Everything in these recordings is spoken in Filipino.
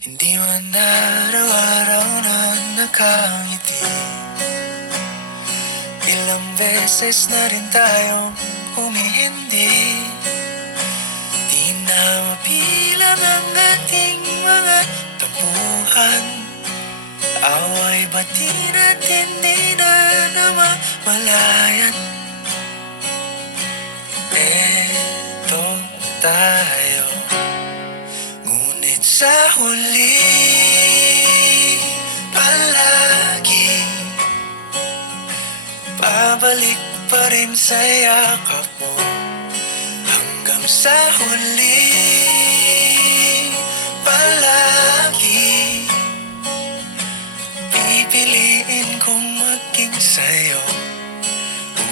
Hindi man araw-araw na nakangiti. Ilang beses na rin tayong humihindi. Di na mapilang ang ating mga tampuhan. Away batin at hindi na namamalayan. Eto tayo, ngunit sa huli palagi babalik pa rin sa yakap mo. Hanggang sa huli palagi pipiliin kong maging sa'yo.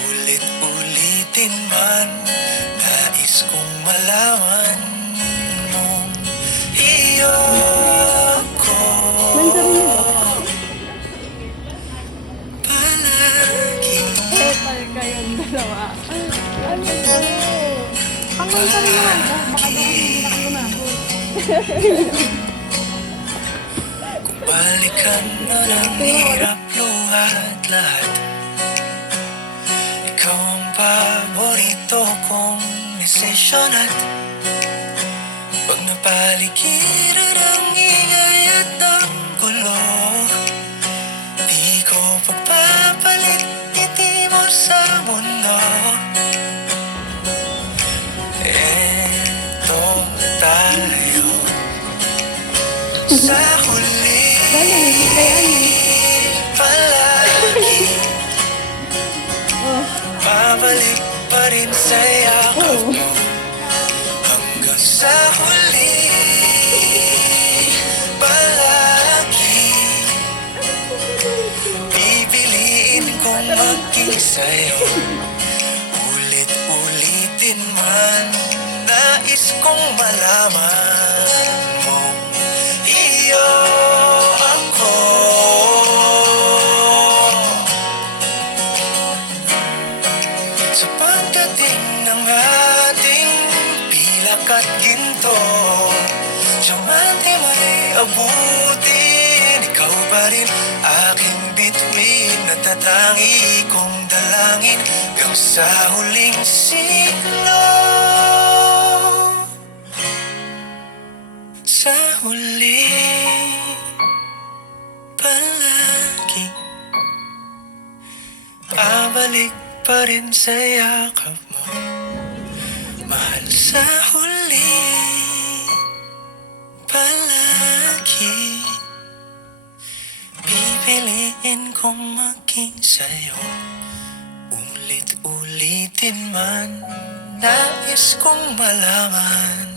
Ulit-ulitin man, nais kong malaman mong iyo ko palagi. Total kayong dalawa. Ano po? Pangmanta rin naman po. Baka daw hindi na kayo nabot. Kung balikan na lang hirap luhat lahat, ikaw ang paborito kong desisyon. At pag napaligiran ang ingay at ang gulo, di ko pagpapalit ngiti mo sa mundo. Eto tayo sa huli palagi babalik pa rin sa yakap mo. Hanggang sa huli palagi pipiliin kong maging sa'yo. Ulit-ulitin man, nais kong malaman mong iyo ako. Sa pagdating ng ating pilak at ginto, diamante may abutin, ikaw pa rin aking bituin. Natatangi kong dalangin hanggang sa huling siklo. Sa huli palagi babalik pa rin sa yakap mo, mahal. Sa huli palagi pipiliin kong maging sa'yo. Ulit-ulitin man, nais kong malaman